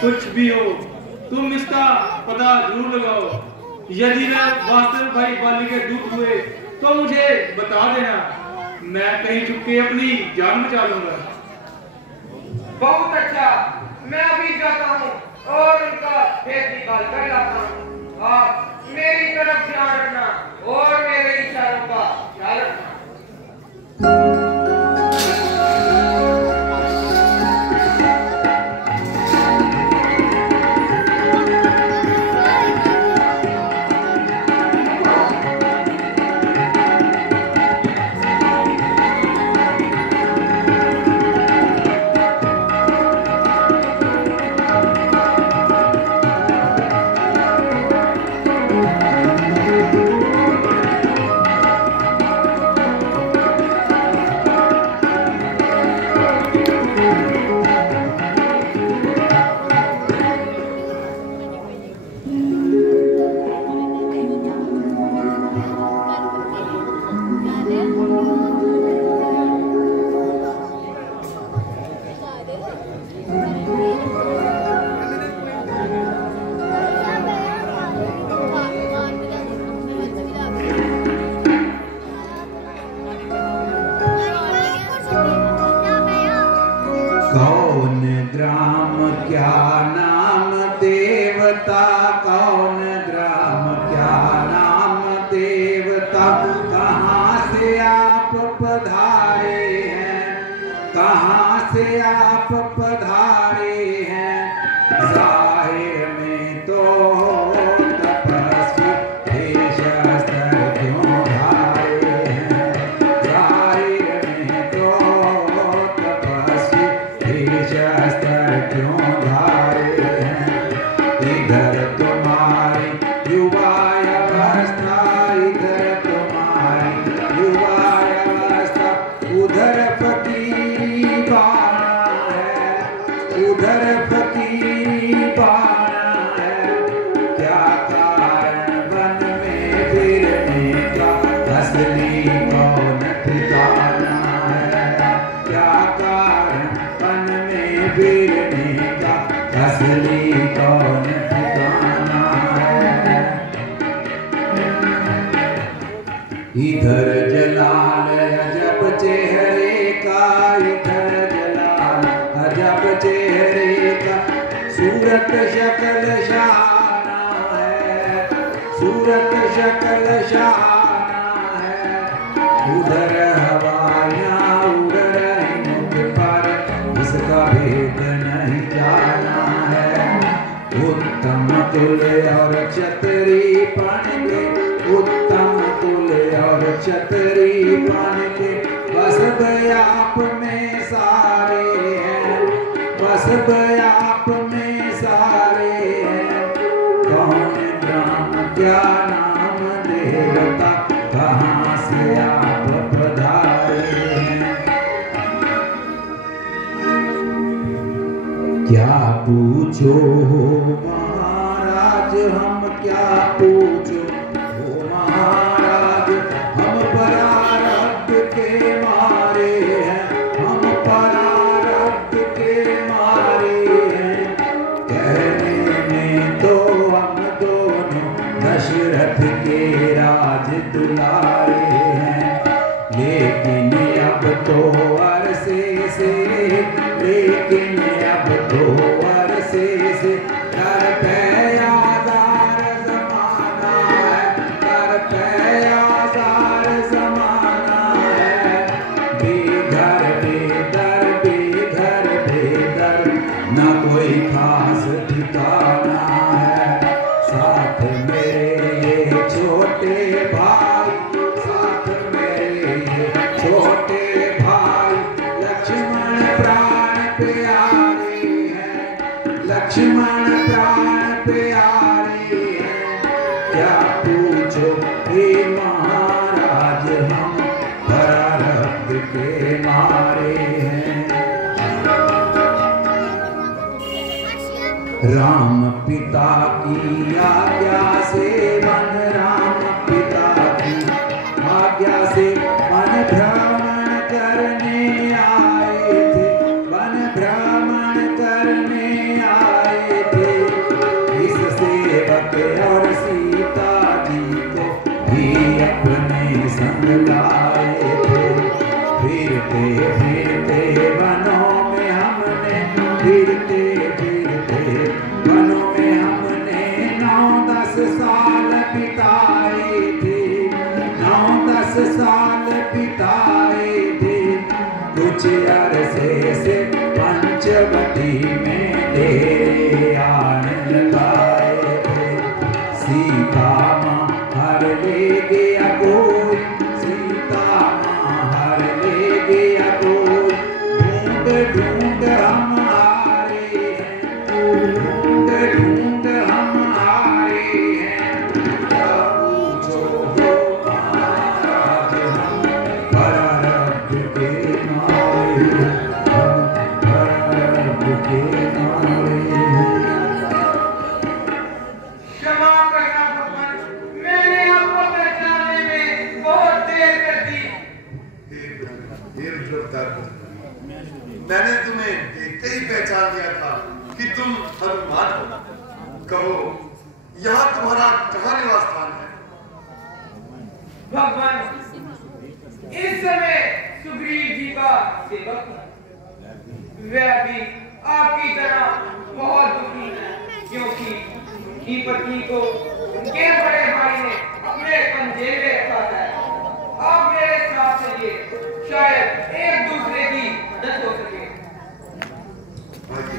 कुछ भी हो, तुम इसका पता जरूर लगाओ। यदि वे वास्तव भाई बाली के दूत हुए तो मुझे बता देना, मैं कहीं छुप के अपनी जान बचा लूंगा। बहुत अच्छा, मैं अभी जाता हूँ और उनका भेद निकाल कर लाता हूँ। आप मेरी तरफ ध्यान रखना और मेरे इशारों का ख्याल रखना। कौन ग्राम क्या नाम देवता, कौन ग्राम क्या नाम देवता, कहाँ से आप पधारे हैं, कहाँ से आप पधारे हैं। जाहिर में तो तपस्वी देश स्तर क्यों धारे हैं, जाहिर में तो तपस्वी देश स्तर क्यों धारे हैं। इधर तुम्हारी युवा अवस्था, इधर तुम्हारी युवा अवस्था, उधर फकीर बाणा है, उधर फकीर बाणा है। क्या कारण वन में फिरने का, असली कौन ठिकाना है। क्या कारण वन में फिरने का, असली कौन ठिकाना है। इधर जलाल अजब चेहरे का, इधर जलाल अजब चेहरे का, सूरत शक्ल शाना है, सूरत शक्ल शाना है। उधर हवाइयाँ उड़ रही मुझ पर, इसका भेद नहीं जाना है। उत्तम तुल्य और क्षत्रिय पन के, उत्तम तुल्य और क्षत्रिय पन के, बस आप में सारे हैं, बस आप में सारे हैं। कौन ग्राम क्या नाम देवता, कहाँ से आप पधारे हैं। क्या पूछो महाराज हम, क्या पूछो महाराज, हम परारब्ध के मारे हैं, हम परारब्ध के मारे हैं। कहने में तो हम दोनों दशरथ के राज दुलारे हैं, लेकिन अब तो अरसे से, लेकिन अब तो अरसे से कर पे आज़ार ज़माना है, कर पे आज़ार ज़माना है। बेघर बेदर, बेघर बेदर, न कोई खास ठिकाना है। साथ मेरे ये छोटे भाई, साथ मेरे ये छोटे भाई, लक्ष्मण प्राण प्यारे हैं, लक्ष्मण प्राण प्यारे हैं। क्या पूछो हे महाराज हम परारब्ध के मारे हैं। राम पिता की आज्ञा से वन, राम पिता की आज्ञा से वन भ्रमण करने आए थे, वन भ्रमण करने आए बरसे से पंचवटी में तेरे आने लगाए थे। सीता माँ हर ले गया कोई, सीता माँ हर ले गया कोई। ढूंढ ढूंढ हम आए हैं, ढूंढ ढूंढ हम आए हैं। पूछो हो महाराज हम परारब्ध के मारे, हम परारब्ध के मारे। क्षमा करना भगवान, मैंने आपको पहचानने में बहुत देर कर दी। मैंने तुम्हें देखते ही पहचान लिया था कि तुम हनुमान हो। कहो, यहाँ तुम्हारा कहाँ निवास स्थान है? भगवान, इस समय सुग्रीव जी का सेवक हूँ। वह भी आपकी तरह बहुत दुखी है, क्योंकि उनकी पत्नी को उनके बड़े भाई ने अपने पंजे में रखा है। आप मेरे साथ चलिए, शायद एक दूसरे की मदद हो सके। आइए।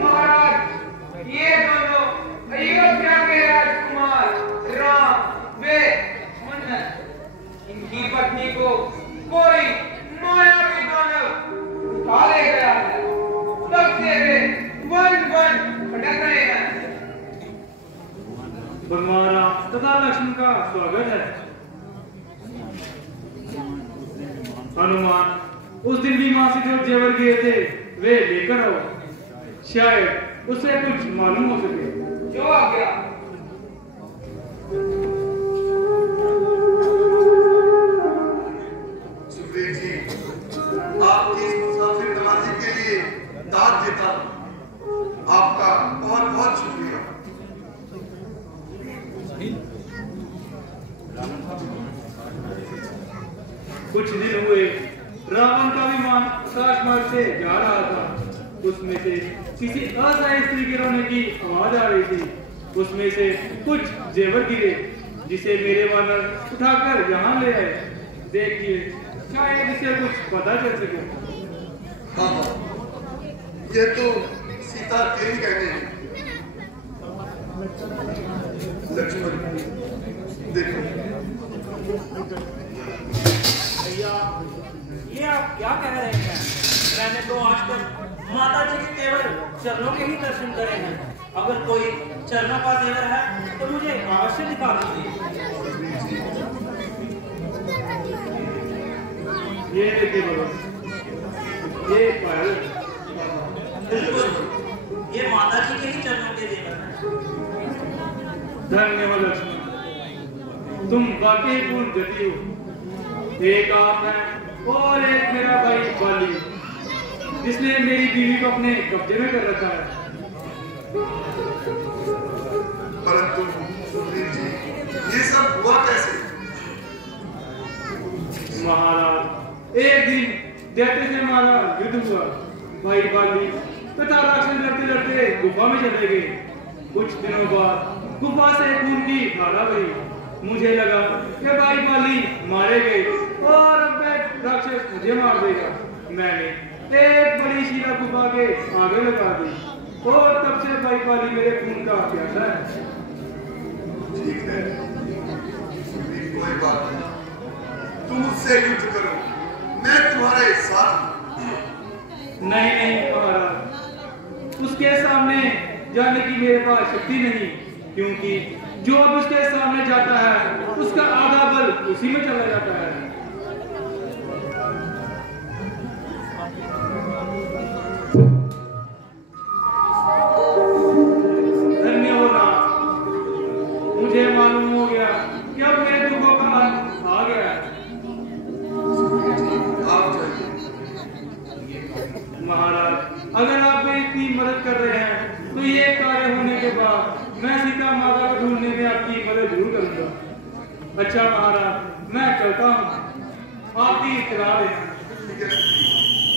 महाराज, ये दोनों अयोध्या के राजकुमार राम वे लक्ष्मण, इनकी पत्नी को कोई मायावी दानव उठा ले गया है। तब से वे वन वन भटक रहे हैं। भगवान राम तथा लक्ष्मण का स्वागत है। हनुमान, उस दिन भी मां से जो जेवर गिरे थे वे लेकर आओ, शायद उससे कुछ मालूम हो सके। जो आ गया। सुग्रीव जी, आपकी इस मुसाफिर नवाजी के लिए दाद देता हूँ। आपका बहुत बहुत शुक्रिया। कुछ दिन हुए, रावण का विमान आकाश मार्ग से जा रहा था। उसमें से किसी असहाय स्त्री के रोने की आवाज आ रही थी। उसमें से कुछ जेवर गिरे, जिसे मेरे वानर उठाकर यहाँ ले आए। देखिए, शायद इसे कुछ पता चल सके। हाँ, ये तो सीता के ही कहने हैं। लक्ष्मण, देखो। भैया, ये आप क्या कह रहे हैं? मैंने तो आज तक माता जी के केवल चरणों के ही दर्शन करे हैं। अगर कोई चरणों का जेवर है तो मुझे अवश्य दिखा दीजिए। ये देखिए बाबा, ये पायल। बिल्कुल, ये माता जी के ही चरणों के जेवर हैं। धन्यवाद लक्ष्मण, तुम वाकई पूर्ण गति हो। एक आप हैं और एक मेरा भाई बाली, जिसने मेरी बीवी को अपने कब्जे में कर रखा है। परंतु सुग्रीव जी, ये सब हुआ कैसे? महाराज, एक दिन दैत्य से हमारा युद्ध हुआ। भाई बाली तथा राक्षस लड़ते लड़ते गुफा में चले गए। कुछ दिनों बाद गुफा से खून की धारा बही। मुझे लगा कि भाई बाली मारे गए और अब राक्षस मुझे मार देगा। मैंने एक बड़ी शिला गुफा के आगे लगा दी और तब से भाई बाली मेरे खून का प्यासा है। ठीक है, सुग्रीव, कोई बात नहीं। तुम मुझसे युद्ध करो, मैं तुम्हारे साथ हूं। नहीं नहीं महाराज, उसके सामने जाने की मेरे पास शक्ति नहीं, क्योंकि जो अब उसके सामने जाता है उसका आधा बल उसी में चला जाता है। धन्य हो नाथ, मुझे मालूम हो गया कि अब मेरे दुखों का अंत आ गया है। आप जाइए। महाराज, अगर आप मेरी इतनी मदद कर रहे हैं तो ये कार्य होने के बाद मैं सीता माता को ढूंढने में आपकी मदद जरूर करूंगा। अच्छा महाराज, मैं चलता हूँ। आपकी इतला देना। ठीक है।